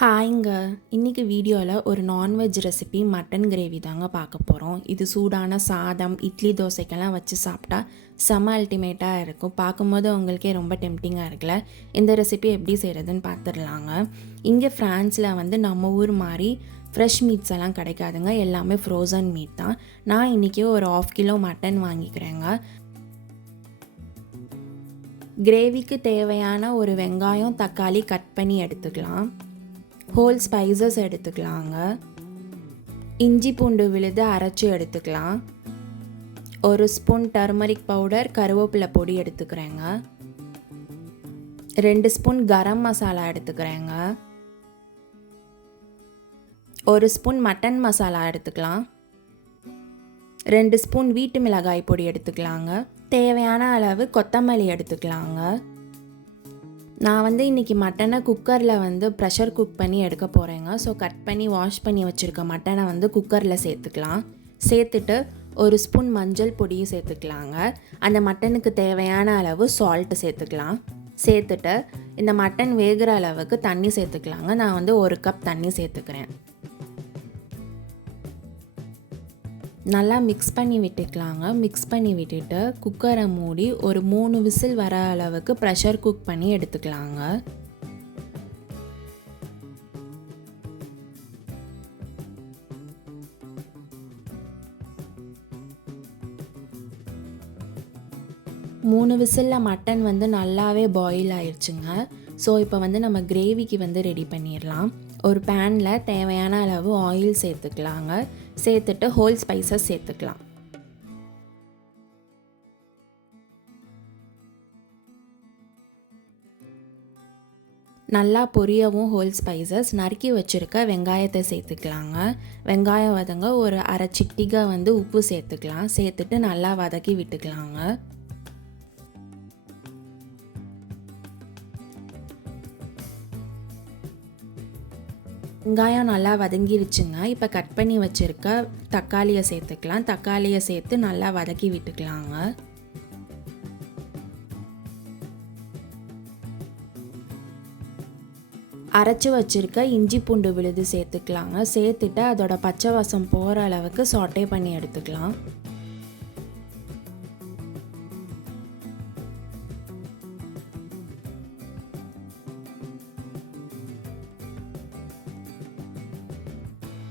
ஹாய்ங்க. இன்றைக்கி வீடியோவில் ஒரு நான்வெஜ் ரெசிபி மட்டன் கிரேவி தாங்க பார்க்க போகிறோம். இது சூடான சாதம், இட்லி, தோசைக்கெல்லாம் வச்சு சாப்பிட்டா செம அல்டிமேட்டாக இருக்கும். பார்க்கும்போது உங்களுக்கே ரொம்ப டெம்டிங்காக இருக்குல்ல. இந்த ரெசிபி எப்படி செய்கிறதுன்னு பார்த்துடலாங்க. இங்கே ஃப்ரான்ஸில் நம்ம ஊர் மாதிரி ஃப்ரெஷ் மீட்ஸ் எல்லாம் கிடைக்காதுங்க. எல்லாமே ஃப்ரோசன் மீட் தான். நான் இன்றைக்கி ஒரு 1/2 கிலோ மட்டன் வாங்கிக்கிறேங்க. கிரேவிக்கு தேவையான ஒரு வெங்காயம், தக்காளி கட் பண்ணி எடுத்துக்கலாம். ஹோல் ஸ்பைசஸ் எடுத்துக்கலாங்க. இஞ்சி பூண்டு விழுது அரைச்சி எடுத்துக்கலாம். ஒரு ஸ்பூன் டர்மரிக் பவுடர், கருவேப்பிலை பொடி எடுத்துக்கிறேங்க. 2 spoon garam masala எடுத்துக்கிறேங்க. 1 spoon mutton masala எடுத்துக்கலாம். 2 ஸ்பூன் வீட்டு மிளகாய் பொடி எடுத்துக்கலாங்க. தேவையான அளவு கொத்தமல்லி எடுத்துக்கலாங்க. நான் இன்றைக்கி மட்டனை குக்கரில் ப்ரெஷர் குக் பண்ணி எடுக்க போகிறேங்க. ஸோ கட் பண்ணி வாஷ் பண்ணி வச்சுருக்க மட்டனை குக்கரில் சேர்த்துக்கலாம். சேர்த்துட்டு 1 ஸ்பூன் மஞ்சள் பொடியும் சேர்த்துக்கலாங்க. அந்த மட்டனுக்கு தேவையான அளவு சால்ட்டு சேர்த்துக்கலாம். சேர்த்துட்டு இந்த மட்டன் வேகிற அளவுக்கு தண்ணி சேர்த்துக்கலாங்க. நான் 1 கப் தண்ணி சேர்த்துக்கிறேன். நல்லா மிக்ஸ் பண்ணி விட்டுக்கலாங்க. மிக்ஸ் பண்ணி விட்டுட்டு குக்கரை மூடி ஒரு 3 விசில் வர அளவுக்கு ப்ரெஷர் குக் பண்ணி எடுத்துக்கலாங்க. மூணு விசிலில் மட்டன் நல்லாவே பாயில் ஆயிடுச்சுங்க. ஸோ இப்போ நம்ம கிரேவிக்கு ரெடி பண்ணிடலாம். ஒரு பேனில் தேவையான அளவு ஆயில் சேர்த்துக்கலாங்க. சேர்த்துட்டு ஹோல் ஸ்பைசஸ் சேர்த்துக்கலாம். நல்லா பொரியவும் ஹோல் ஸ்பைசஸ் நறுக்கி வச்சுருக்க வெங்காயத்தை சேர்த்துக்கலாங்க. வெங்காயம் வதங்க ஒரு அரை சிட்டிகை உப்பு சேர்த்துக்கலாம். சேர்த்துட்டு நல்லா வதக்கி விட்டுக்கலாங்க. வெங்காயம் நல்லா வதங்கிருச்சுங்க. இப்போ கட் பண்ணி வச்சுருக்க தக்காளியை சேர்த்துக்கலாம். தக்காளியை சேர்த்து நல்லா வதக்கி விட்டுக்கலாங்க. அரைச்சி வச்சுருக்க இஞ்சி பூண்டு விழுது சேர்த்துக்கலாங்க. சேர்த்துட்டு அதோட பச்சை வாசம் போகிற அளவுக்கு சாட்டே பண்ணி எடுத்துக்கலாம்.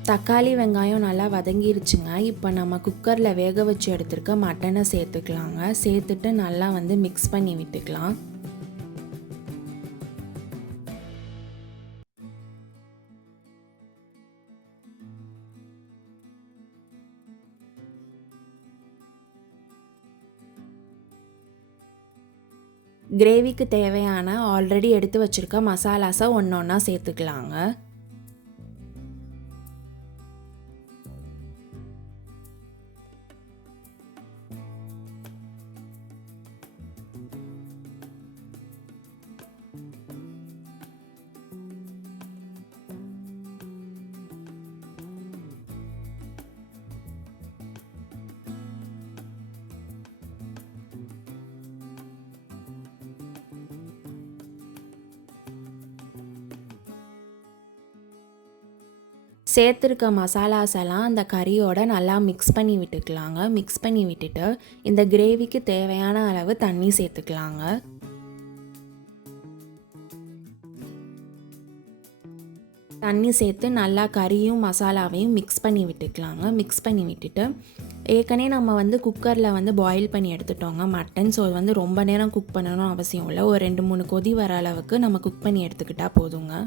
தக்காளி வெங்காயம் நல்லா வதங்கிருச்சுங்க. இப்போ நம்ம குக்கரில் வேக வச்சு எடுத்துருக்க மட்டனை சேர்த்துக்கலாங்க. சேர்த்துட்டு நல்லா மிக்ஸ் பண்ணி விட்டுக்கலாம். கிரேவிக்கு தேவையான ஆல்ரெடி எடுத்து வச்சுருக்க மசாலாஸை ஒன்று ஒன்றா சேர்த்துக்கலாங்க. சேர்த்துருக்க மசாலாஸ் எல்லாம் அந்த கறியோட நல்லா மிக்ஸ் பண்ணி விட்டுக்கலாங்க. மிக்ஸ் பண்ணி விட்டுட்டு இந்த கிரேவிக்கு தேவையான அளவு தண்ணி சேர்த்துக்கலாங்க. தண்ணி சேர்த்து நல்லா கறியும் மசாலாவையும் மிக்ஸ் பண்ணி விட்டுக்கலாங்க. மிக்ஸ் பண்ணி விட்டுட்டு ஏற்கனவே நம்ம குக்கரில் பாயில் பண்ணி எடுத்துட்டோங்க மட்டன். ஸோ அது ரொம்ப நேரம் குக் பண்ணணும் அவசியம் இல்லை. ஒரு 2-3 கொதி வர அளவுக்கு நம்ம குக் பண்ணி எடுத்துக்கிட்டால் போதுங்க.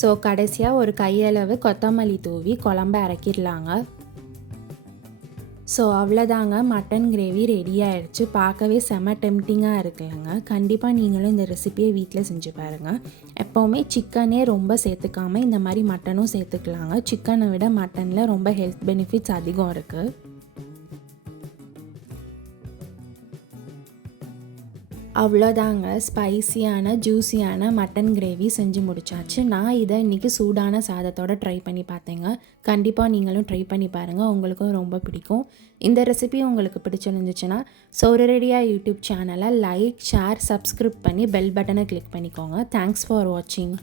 ஸோ கடைசியாக ஒரு கையளவு கொத்தமல்லி தூவி குழம்ப இறக்கிடலாங்க. ஸோ அவ்வளோதாங்க, மட்டன் கிரேவி ரெடி ஆகிடுச்சு. பார்க்கவே செம டெம்டிங்காக இருக்குல்லங்க. கண்டிப்பாக நீங்களும் இந்த ரெசிபியை வீட்டில் செஞ்சு பாருங்கள். எப்போவுமே சிக்கனே ரொம்ப சேர்த்துக்காமல் இந்த மாதிரி மட்டனும் சேர்த்துக்கலாங்க. சிக்கனை விட மட்டனில் ரொம்ப ஹெல்த் பெனிஃபிட்ஸ் அதிகம் இருக்குது. அவ்வளோதாங்க, ஸ்பைசியான ஜூஸியான மட்டன் கிரேவி செஞ்சு முடிச்சாச்சு. நான் இதை இன்றைக்கி சூடான சாதத்தோடு ட்ரை பண்ணி பார்த்தேங்க. கண்டிப்பாக நீங்களும் ட்ரை பண்ணி பாருங்கள், உங்களுக்கும் ரொம்ப பிடிக்கும். இந்த ரெசிபி உங்களுக்கு பிடிச்சிருந்துச்சுன்னா சோறு ரெடியா யூடியூப் சேனலை லைக், ஷேர், சப்ஸ்கிரைப் பண்ணி பெல் பட்டனை கிளிக் பண்ணிக்கோங்க. தேங்க்ஸ் ஃபார் வாட்சிங்.